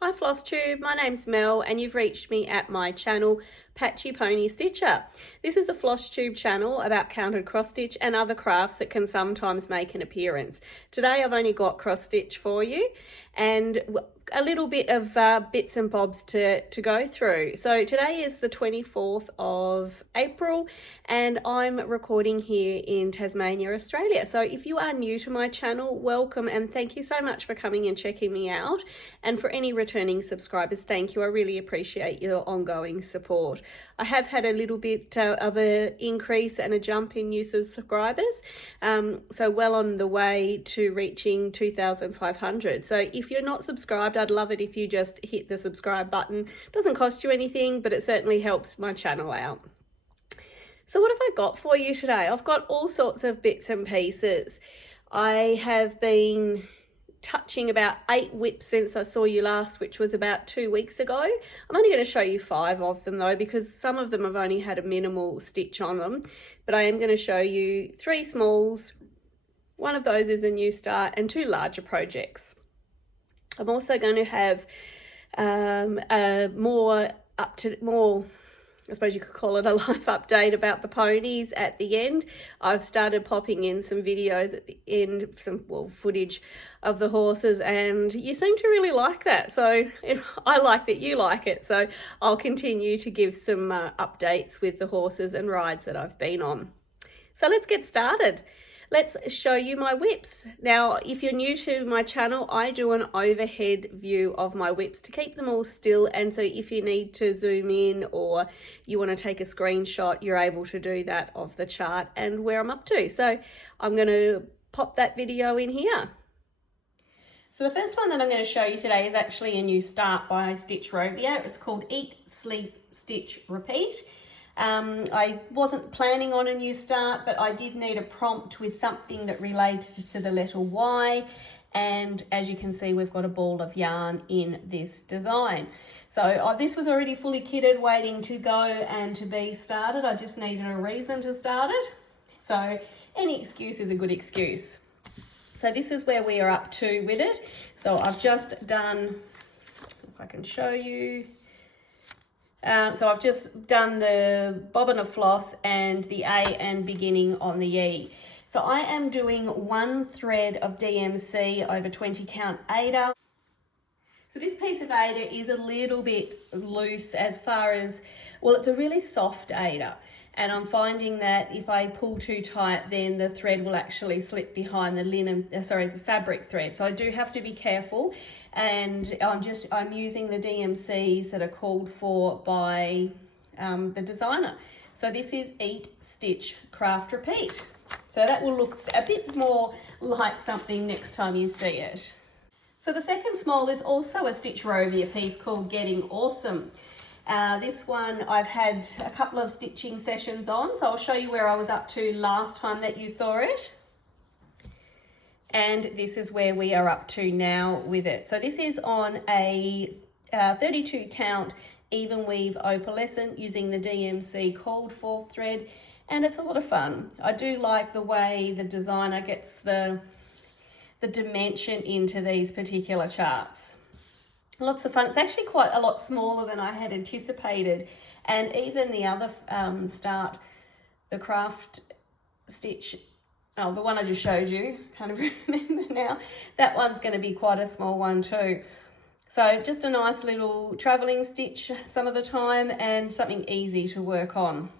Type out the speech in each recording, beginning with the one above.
Hi Flosstube, my name's Mel and you've reached me at my channel Patchy Pony Stitcher. This is a Flosstube channel about counted cross stitch and other crafts that can sometimes make an appearance. Today I've only got cross stitch for you and a little bit of bits and bobs to go through. So today is the 24th of April and I'm recording here in Tasmania, Australia. So if you are new to my channel, welcome and thank you so much for coming and checking me out. And for any returning subscribers, thank you. I really appreciate your ongoing support. I have had a little bit of an increase and a jump in new subscribers. So well on the way to reaching 2,500. So if you're not subscribed, I'd love it if you just hit the subscribe button. It doesn't cost you anything, but it certainly helps my channel out. So what have I got for you today? I've got all sorts of bits and pieces. I have been touching about 8 whips since I saw you last, which was about 2 weeks ago. I'm only going to show you 5 of them though, because some of them have only had a minimal stitch on them, but I am going to show you 3 smalls. One of those is a new start and 2 larger projects. I'm also going to have more, I suppose you could call it a life update about the ponies at the end. I've started popping in some videos at the end, some footage of the horses, and you seem to really like that. So I like that you like it. So I'll continue to give some updates with the horses and rides that I've been on. So let's get started. Let's show you my whips. Now, if you're new to my channel, I do an overhead view of my whips to keep them all still. And so if you need to zoom in or you want to take a screenshot, you're able to do that of the chart and where I'm up to. So I'm going to pop that video in here. So the first one that I'm going to show you today is actually a new start by Stitchrovia. It's called Eat, Sleep, Stitch, Repeat. I wasn't planning on a new start, but I did need a prompt with something that related to the letter Y. And as you can see, we've got a ball of yarn in this design. So this was already fully kitted, waiting to go and to be started. I just needed a reason to start it. So any excuse is a good excuse. So this is where we are up to with it. So I've just done, if I can show you. So I've just done the bobbin of floss and the A and beginning on the E. So I am doing 1 thread of DMC over 20 count Aida. So this piece of Aida is a little bit loose as far as, well, it's a really soft Aida. And I'm finding that if I pull too tight, then the thread will actually slip behind the the fabric thread. So I do have to be careful. And I'm using the DMCs that are called for by the designer. So this is Eat, Stitch, Craft, Repeat. So that will look a bit more like something next time you see it. So the second small is also a Stitchrovia piece called Getting Awesome. This one I've had a couple of stitching sessions on, so I'll show you where I was up to last time that you saw it. And this is where we are up to now with it. So this is on a 32 count even weave opalescent using the DMC called for thread, and it's a lot of fun. I do like the way the designer gets the dimension into these particular charts. Lots of fun. It's actually quite a lot smaller than I had anticipated, and even the other start, the craft stitch, oh, the one I just showed you, can't even remember now, that one's going to be quite a small one too. So just a nice little travelling stitch some of the time and something easy to work on.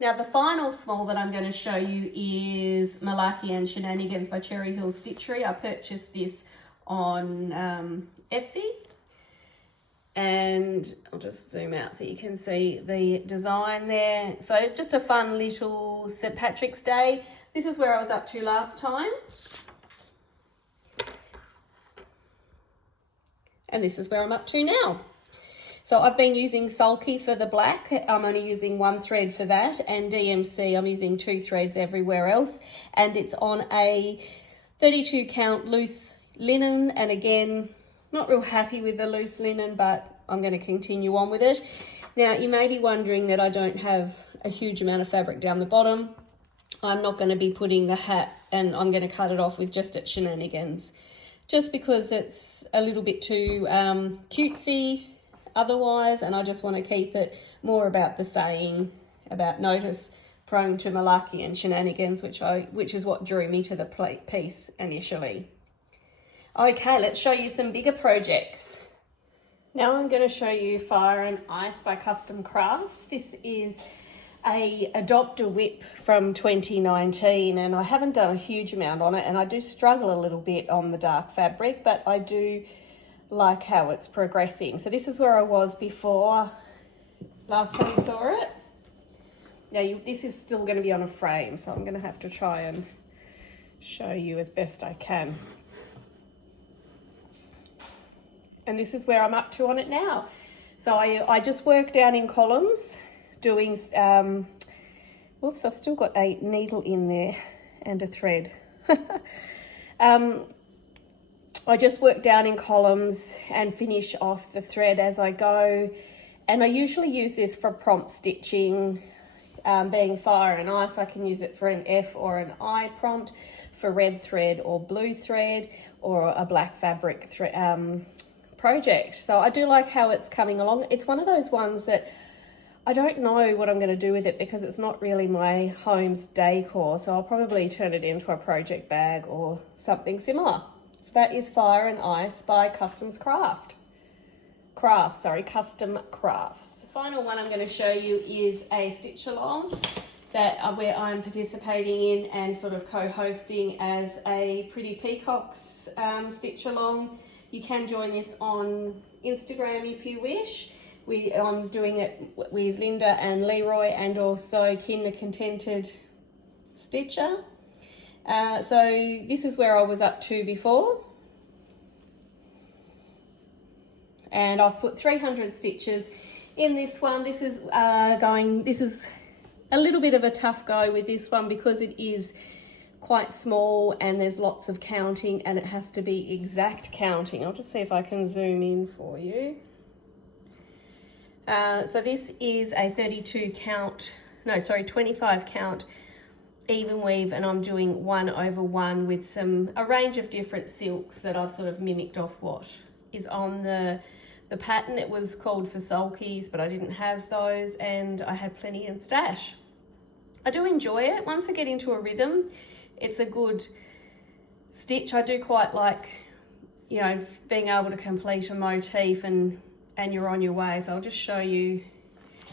Now the final small that I'm going to show you is Malarkey and Shenanigans by Cherry Hill Stitchery. I purchased this on Etsy. And I'll just zoom out so you can see the design there. So just a fun little St. Patrick's Day. This is where I was up to last time. And this is where I'm up to now. So I've been using Sulky for the black. I'm only using 1 thread for that. And DMC, I'm using 2 threads everywhere else. And it's on a 32 count loose linen. And again, not real happy with the loose linen, but I'm going to continue on with it. Now, you may be wondering that I don't have a huge amount of fabric down the bottom. I'm not going to be putting the hat, and I'm going to cut it off with just at Shenanigans just because it's a little bit too cutesy otherwise, and I just want to keep it more about the saying about notice prone to Malarkey and Shenanigans, which is what drew me to the piece initially. Okay, let's show you some bigger projects. Now I'm going to show you Fire and Ice by Kustom Krafts. This is a Adopt a Whip from 2019, and I haven't done a huge amount on it, and I do struggle a little bit on the dark fabric, but I do like how it's progressing. So this is where I was before last time you saw it. Now this is still going to be on a frame, so I'm going to have to try and show you as best I can. And this is where I'm up to on it now. So I just work down in columns doing, whoops, I've still got a needle in there and a thread. I just work down in columns and finish off the thread as I go. And I usually use this for prompt stitching. Being Fire and Ice, I can use it for an F or an I prompt, for red thread or blue thread, or a black fabric project. So I do like how it's coming along. It's one of those ones that I don't know what I'm going to do with it because it's not really my home's decor, so I'll probably turn it into a project bag or something similar. So that is Fire and Ice by Kustom Krafts. The final one I'm going to show you is a stitch along where I'm participating in and sort of co-hosting as a Pretty Peacocks stitch along. You can join this on Instagram if you wish. I'm doing it with Linda and Leroy, and also Kin the Contented Stitcher. So this is where I was up to before. And I've put 300 stitches in this one. This is a little bit of a tough go with this one because it is quite small and there's lots of counting, and it has to be exact counting. I'll just see if I can zoom in for you. So this is a 25 count even weave, and I'm doing 1/1 with a range of different silks that I've sort of mimicked off what is on the pattern. It was called for sulkies, but I didn't have those, and I had plenty in stash. I do enjoy it. Once I get into a rhythm, it's a good stitch. I do quite like, you know, being able to complete a motif and you're on your way. So I'll just show you.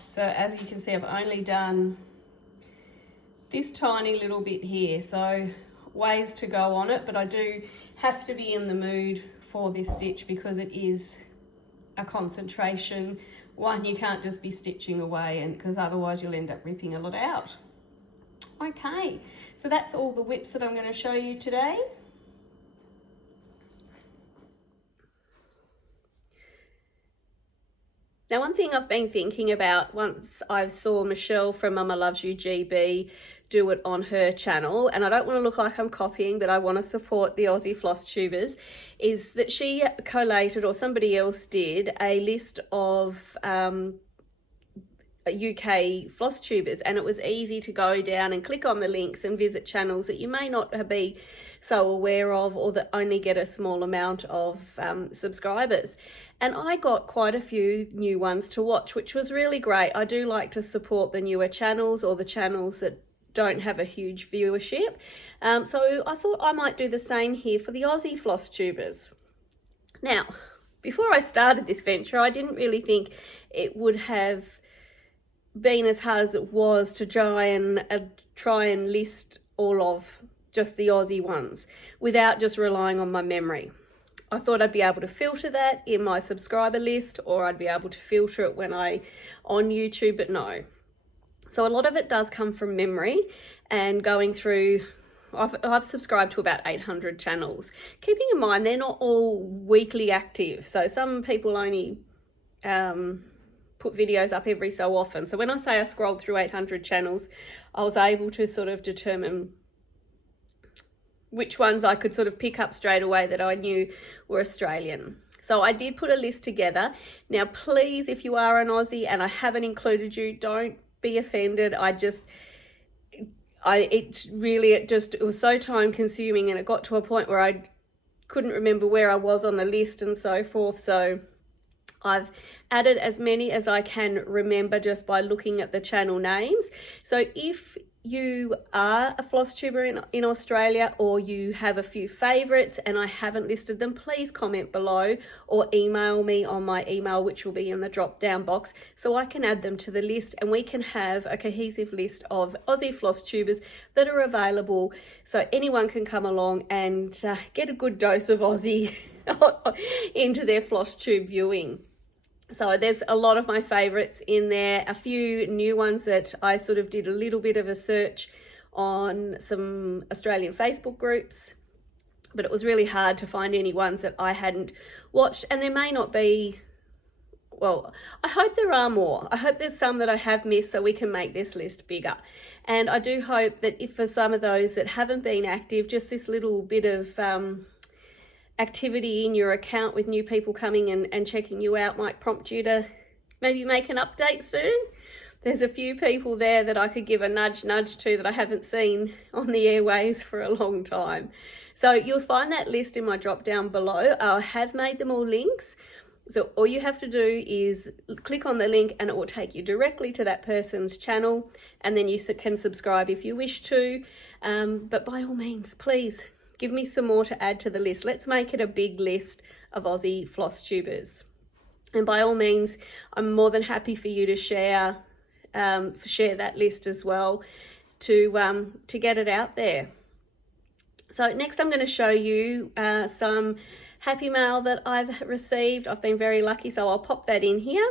So as you can see, I've only done this tiny little bit here, so ways to go on it, but I do have to be in the mood for this stitch because it is a concentration one. You can't just be stitching away, and because otherwise you'll end up ripping a lot out. Okay, so that's all the whips that I'm going to show you today. Now, one thing I've been thinking about, once I saw Michelle from Mama Loves You GB do it on her channel, and I don't want to look like I'm copying, but I want to support the Aussie Flosstubers, is that she collated, or somebody else did, a list of UK Flosstubers, and it was easy to go down and click on the links and visit channels that you may not be so aware of, or that only get a small amount of subscribers. And I got quite a few new ones to watch, which was really great. I do like to support the newer channels, or the channels that don't have a huge viewership. So I thought I might do the same here for the Aussie Flosstubers. Now, before I started this venture, I didn't really think it would have been as hard as it was to try and list all of just the Aussie ones without just relying on my memory. I thought I'd be able to filter that in my subscriber list, or I'd be able to filter it when on YouTube, but no. So a lot of it does come from memory and going through. I've subscribed to about 800 channels, keeping in mind they're not all weekly active. So some people only put videos up every so often. So when I say I scrolled through 800 channels, I was able to sort of determine which ones I could sort of pick up straight away that I knew were Australian. So I did put a list together. Now, please, if you are an Aussie and I haven't included you, don't be offended. It was so time consuming, and it got to a point where I couldn't remember where I was on the list and so forth. So I've added as many as I can remember just by looking at the channel names. So if you are a floss tuber in Australia, or you have a few favorites and I haven't listed them, please comment below or email me on my email, which will be in the drop down box, so I can add them to the list and we can have a cohesive list of Aussie floss tubers that are available, so anyone can come along and get a good dose of Aussie into their floss tube viewing. So there's a lot of my favorites in there, a few new ones that I sort of did a little bit of a search on some Australian Facebook groups, but it was really hard to find any ones that I hadn't watched, and there may not be, well, I hope there are more. I hope there's some that I have missed so we can make this list bigger. And I do hope that if for some of those that haven't been active, just this little bit of activity in your account with new people coming and checking you out might prompt you to maybe make an update soon. There's a few people there that I could give a nudge to that I haven't seen on the airways for a long time. So you'll find that list in my drop down below. I have made them all links. So all you have to do is click on the link and it will take you directly to that person's channel, and then you can subscribe if you wish to. But by all means, please give me some more to add to the list. Let's make it a big list of Aussie floss tubers. And by all means, I'm more than happy for you to share that list as well to get it out there. So next I'm going to show you some happy mail that I've received. I've been very lucky, so I'll pop that in here.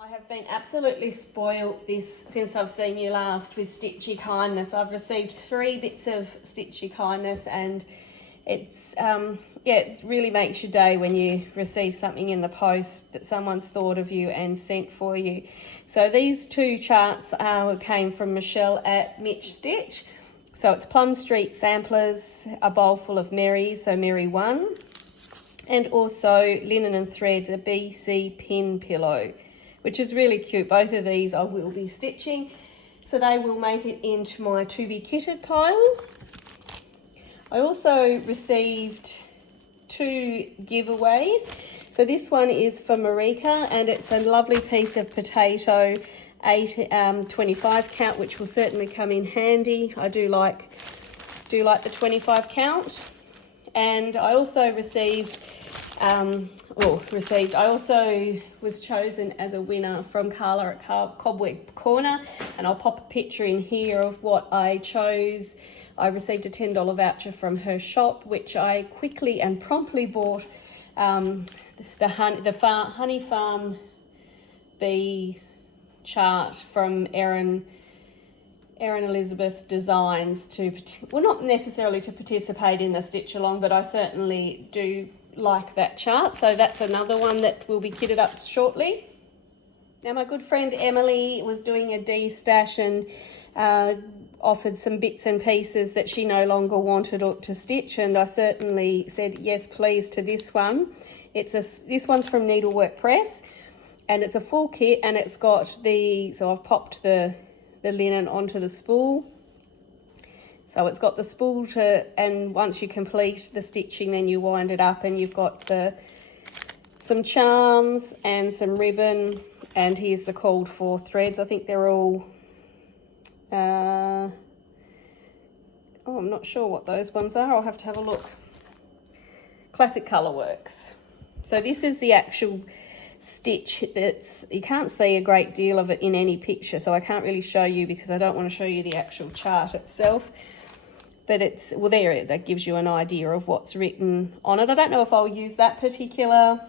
I have been absolutely spoiled this since I've seen you last with Stitchy Kindness. I've received 3 bits of Stitchy Kindness, and it's it really makes your day when you receive something in the post that someone's thought of you and sent for you. So these 2 charts came from Michelle at Mitch Stitch. So it's Plum Street Samplers, a bowl full of Merries, so Merry 1, and also Linen and Threads, a BC pin pillow, which is really cute. Both of these I will be stitching, so they will make it into my to be kitted pile. I also received 2 giveaways. So this one is for Marika, and it's a lovely piece of potato 25 count, which will certainly come in handy. I do like the 25 count. And I also I also was chosen as a winner from Carla at Cobweb Corner, and I'll pop a picture in here of what I chose. I received a $10 voucher from her shop, which I quickly and promptly bought the Honey Farm bee chart from Erin Elizabeth Designs well, not necessarily to participate in the stitch along, but I certainly do like that chart. So that's another one that will be kitted up shortly. Now my good friend Emily was doing a D-stash and offered some bits and pieces that she no longer wanted to stitch, and I certainly said yes please to this one. This one's from Needlework Press, and it's a full kit, and it's got so I've popped the linen onto the spool. So it's got the spool and once you complete the stitching, then you wind it up, and you've got some charms and some ribbon, and here's the called for threads. I think they're all, I'm not sure what those ones are. I'll have to have a look. Classic Colourworks. So this is the actual stitch. You can't see a great deal of it in any picture, so I can't really show you because I don't want to show you the actual chart itself. But that gives you an idea of what's written on it. I don't know if I'll use that particular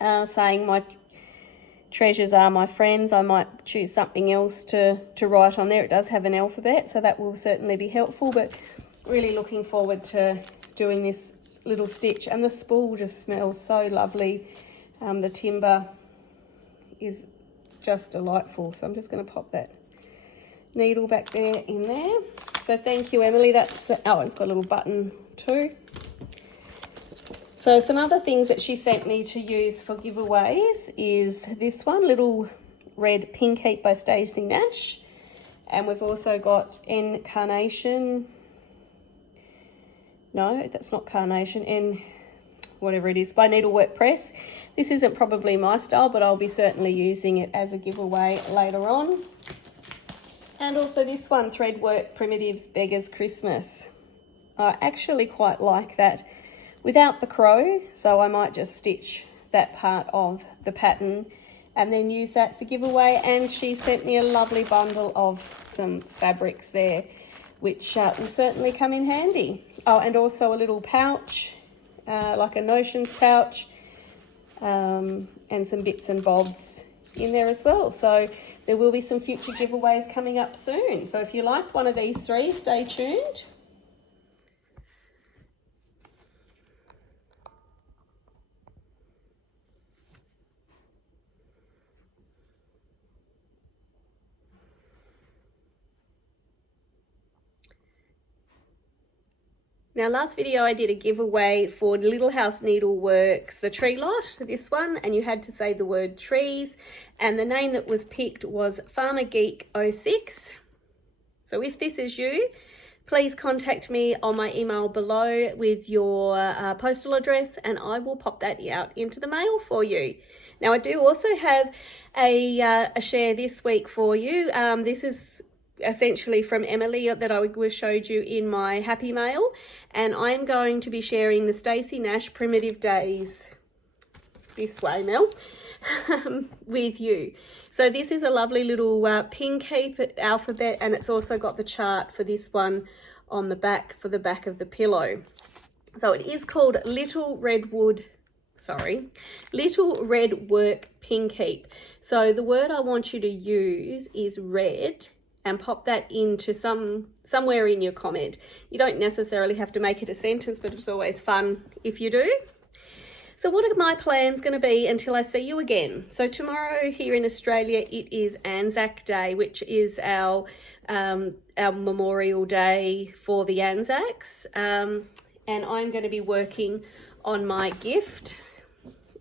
saying my treasures are my friends. I might choose something else to write on there. It does have an alphabet, so that will certainly be helpful, but really looking forward to doing this little stitch. And the spool just smells so lovely. The timber is just delightful. So I'm just going to pop that needle back there in there. So thank you, Emily. It's got a little button too. So some other things that she sent me to use for giveaways is this one, Little Red Pink Heap by Stacey Nash. And we've also got Incarnation no, that's not carnation, and whatever it is, by Needlework Press. This isn't probably my style, but I'll be certainly using it as a giveaway later on. And also this one, Threadwork Primitives Beggars Christmas. I actually quite like that without the crow, so I might just stitch that part of the pattern and then use that for giveaway. And she sent me a lovely bundle of some fabrics there, which will certainly come in handy. Oh, and also a little pouch, like a notions pouch, and some bits and bobs in there as well. So there will be some future giveaways coming up soon. So if you liked one of these three, stay tuned. Now, last video I did a giveaway for Little House Needleworks, the tree lot, this one, and you had to say the word trees, and the name that was picked was Farmer Geek 06. So if this is you, please contact me on my email below with your postal address, and I will pop that out into the mail for you. Now, I do also have a share this week for you. This is essentially from Emily that I showed you in my happy mail, and I'm going to be sharing the Stacey Nash Primitive Days, this way Mel, with you. So this is a lovely little pin keep alphabet, and it's also got the chart for this one on the back, for the back of the pillow. So it is called Little Red Work Pin Keep. So the word I want you to use is red, and pop that into somewhere in your comment. You don't necessarily have to make it a sentence, but it's always fun if you do. So what are my plans going to be until I see you again? So tomorrow here in Australia, it is Anzac Day, which is our Memorial Day for the Anzacs. And I'm going to be working on my gift,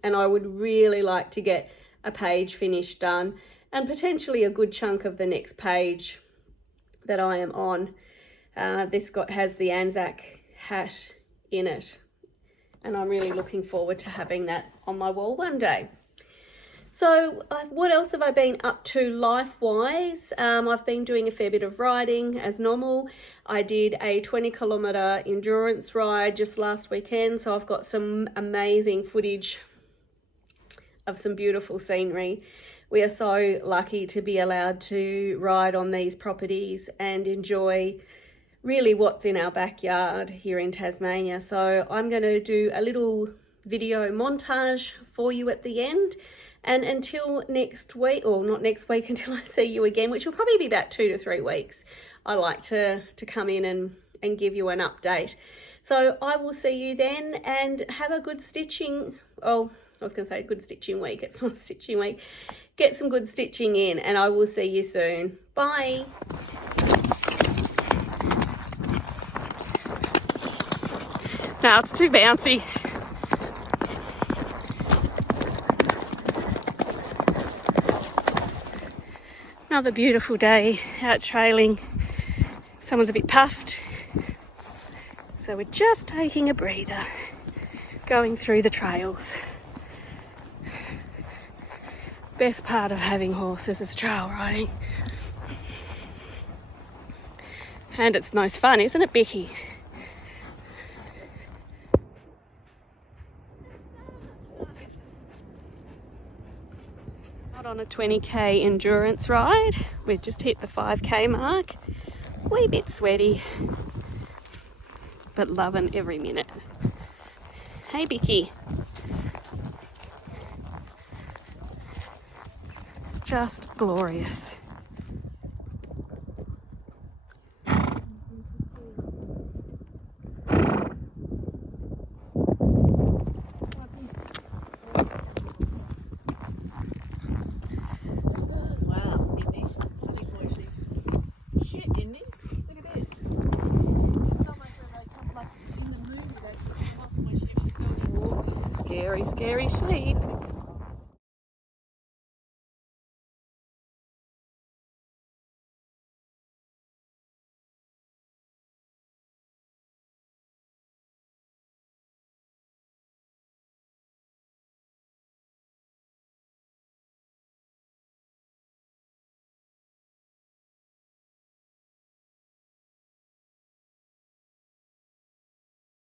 and I would really like to get a page finished done, and potentially a good chunk of the next page that I am on. This has the Anzac hat in it, and I'm really looking forward to having that on my wall one day. So what else have I been up to life-wise? I've been doing a fair bit of riding as normal. I did a 20-kilometre endurance ride just last weekend, so I've got some amazing footage of some beautiful scenery. We are so lucky to be allowed to ride on these properties and enjoy really what's in our backyard here in Tasmania. So I'm going to do a little video montage for you at the end. And until next week, or not next week, until I see you again, which will probably be about 2 to 3 weeks, I like to come in and give you an update. So I will see you then, and have a good stitching. Oh, I was going to say good stitching week. It's not stitching week. Get some good stitching in, and I will see you soon. Bye. No, it's too bouncy. Another beautiful day out trailing. Someone's a bit puffed, so we're just taking a breather, going through the trails. Best part of having horses is trail riding. And it's the most fun, isn't it, Becky? Not on a 20k endurance ride. We've just hit the 5k mark. Wee bit sweaty, but loving every minute. Hey, Becky. Just glorious. Scary, scary sheep.